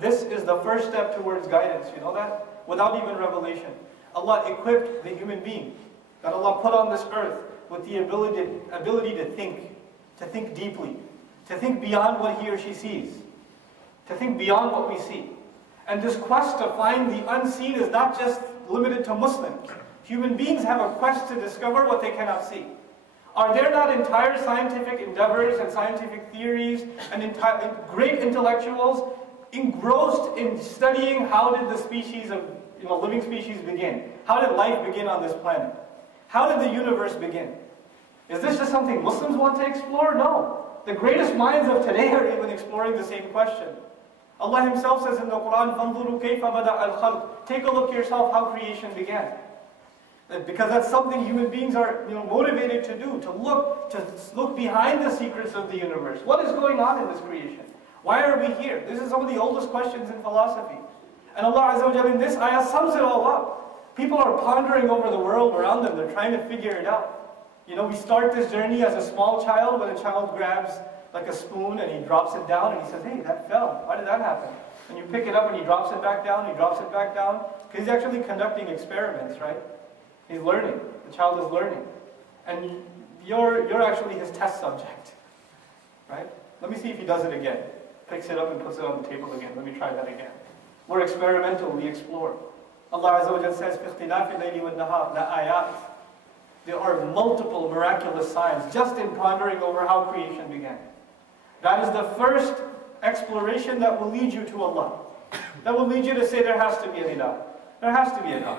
This is the first step towards guidance, you know that? Without even revelation. Allah equipped the human being, that Allah put on this earth with the ability to think deeply, to think beyond what he or she sees, to think beyond what we see. And this quest to find the unseen is not just limited to Muslims. Human beings have a quest to discover what they cannot see. Are there not entire scientific endeavors and scientific theories and great intellectuals engrossed in studying how did the species of living species begin? How did life begin on this planet? How did the universe begin? Is this just something Muslims want to explore? No. The greatest minds of today are even exploring the same question. Allah Himself says in the Quran, فَانظُرُوا كَيْفَ بَدَأَ الْخَلْقِ. Take a look yourself how creation began. Because that's something human beings are motivated to do, to look behind the secrets of the universe. What is going on in this creation? Why are we here? This is some of the oldest questions in philosophy. And Allah Azza wa Jalla in this ayah sums it all up. People are pondering over the world around them. They're trying to figure it out. We start this journey as a small child when a child grabs like a spoon and he drops it down and he says, hey, that fell. Why did that happen? And you pick it up and he drops it back down, because he's actually conducting experiments, right? He's learning. The child is learning. And you're actually his test subject, right? Let me see if he does it again. Picks it up and puts it on the table again. Let me try that again. We're experimental, we explore. Allah Azza wa Jalla says, فِي اخْتِلَافِ اللَّيْلِ وَالنَّهَارِ لَآيَاتٍ. There are multiple miraculous signs just in pondering over how creation began. That is the first exploration that will lead you to Allah. That will lead you to say there has to be an ilah. There has to be an ilah.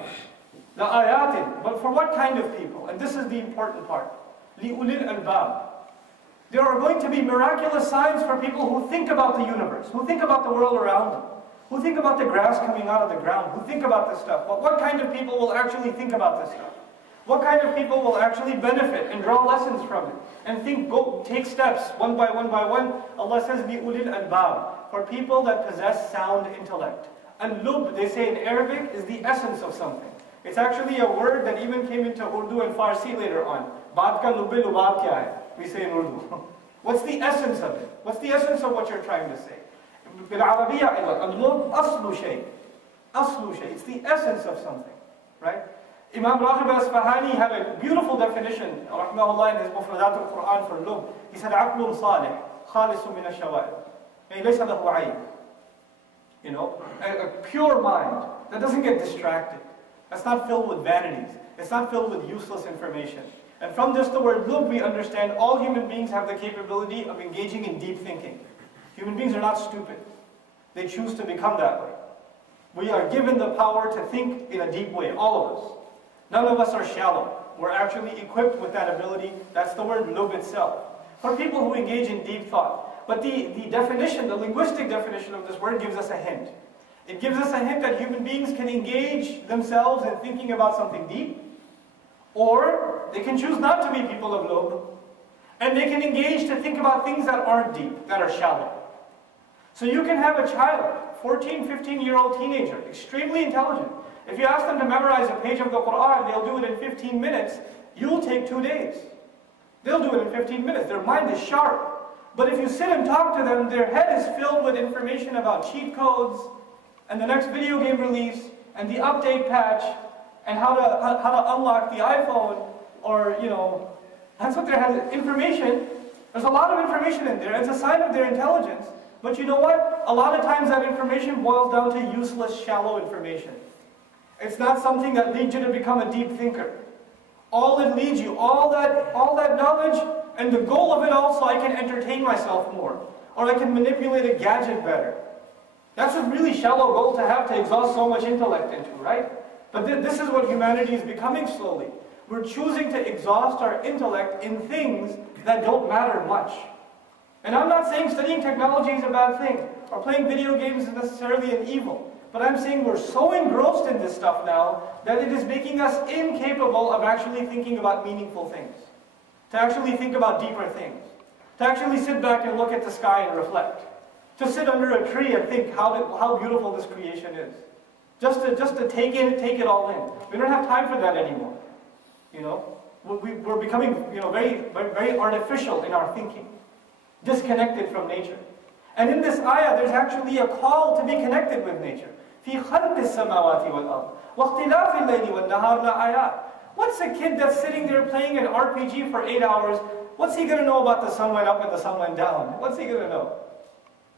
The ayatin, but for what kind of people? And this is the important part. لِأُولِي الْأَلْبَابِ. There are going to be miraculous signs for people who think about the universe, who think about the world around them, who think about the grass coming out of the ground, who think about this stuff. But what kind of people will actually think about this stuff? What kind of people will actually benefit and draw lessons from it? And take steps one by one by one. Allah says, لِأُولِي الْأَلْبَابِ. For people that possess sound intellect. Al-lub, they say in Arabic, is the essence of something. It's actually a word that even came into Urdu and Farsi later on. Baat ka lubbe lubab kya hai? We say in Urdu. What's the essence of it? What's the essence of what you're trying to say? Bil-Arabiyya, al-lub aslu shay. Aslu shay. It's the essence of something, right? Imam Raghib al-Asfahani had a beautiful definition, rahmahullah, in his Mufradat al-Quran for lub. He said, عَقْلٌ صَالِحٌ خَالِصٌ مِنَ الشَّوَائِبِ. لَيْسَ لَهُ عَيْبٌ. A pure mind that doesn't get distracted. That's not filled with vanities. It's not filled with useless information. And from just the word lub, we understand all human beings have the capability of engaging in deep thinking. Human beings are not stupid. They choose to become that way. We are given the power to think in a deep way, all of us. None of us are shallow. We're actually equipped with that ability. That's the word lub itself. For people who engage in deep thought. But the definition, the linguistic definition of this word gives us a hint. It gives us a hint that human beings can engage themselves in thinking about something deep, or they can choose not to be people of lub, and they can engage to think about things that aren't deep, that are shallow. So you can have a child, 14, 15-year-old teenager, extremely intelligent. If you ask them to memorize a page of the Quran, they'll do it in 15 minutes. You'll take 2 days. They'll do it in 15 minutes. Their mind is sharp. But if you sit and talk to them, their head is filled with information about cheat codes, and the next video game release, and the update patch, and how to unlock the iPhone, or that's what they have. Information. There's a lot of information in there. It's a sign of their intelligence. But you know what? A lot of times that information boils down to useless, shallow information. It's not something that leads you to become a deep thinker. All it leads you, all that knowledge, and the goal of it all, so I can entertain myself more, or I can manipulate a gadget better. That's a really shallow goal to have, to exhaust so much intellect into, right? But this is what humanity is becoming slowly. We're choosing to exhaust our intellect in things that don't matter much. And I'm not saying studying technology is a bad thing, or playing video games is necessarily an evil. But I'm saying we're so engrossed in this stuff now that it is making us incapable of actually thinking about meaningful things. To actually think about deeper things. To actually sit back and look at the sky and reflect. To sit under a tree and think how beautiful this creation is. Just to take it all in. We don't have time for that anymore. We're becoming very, very artificial in our thinking. Disconnected from nature. And in this ayah, there's actually a call to be connected with nature. فِي خَلْقِ السَّمَاوَاتِ وَالْأَرْضِ وَاخْتِلَافِ اللَّيْلِ وَالنَّهَارِ لَآيَاتٍ. What's a kid that's sitting there playing an RPG for 8 hours? What's he going to know about the sun went up and the sun went down? What's he going to know?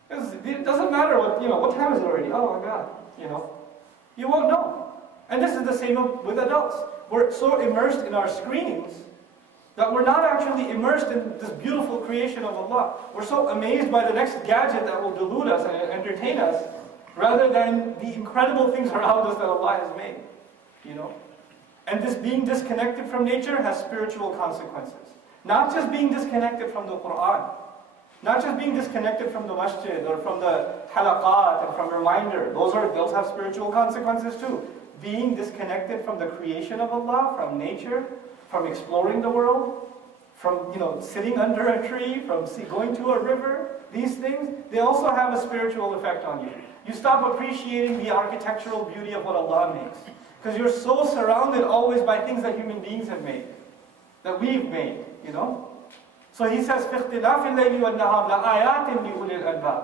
It doesn't matter what time is it already? Oh my God, You won't know. And this is the same with adults. We're so immersed in our screens that we're not actually immersed in this beautiful creation of Allah. We're so amazed by the next gadget that will delude us and entertain us, rather than the incredible things around us that Allah has made. And this being disconnected from nature has spiritual consequences. Not just being disconnected from the Quran, not just being disconnected from the masjid or from the halaqat and from reminder. Those have spiritual consequences too. Being disconnected from the creation of Allah, from nature, from exploring the world, from sitting under a tree, from going to a river. These things, they also have a spiritual effect on you. You stop appreciating the architectural beauty of what Allah makes. Because you're so surrounded always by things that human beings have made, that we've made, So he says, فِي اخْتِلَافِ اللَّيْلِ وَالنَّهَارِ لَآيَاتٍ لِأُولِي الْأَلْبَابِ.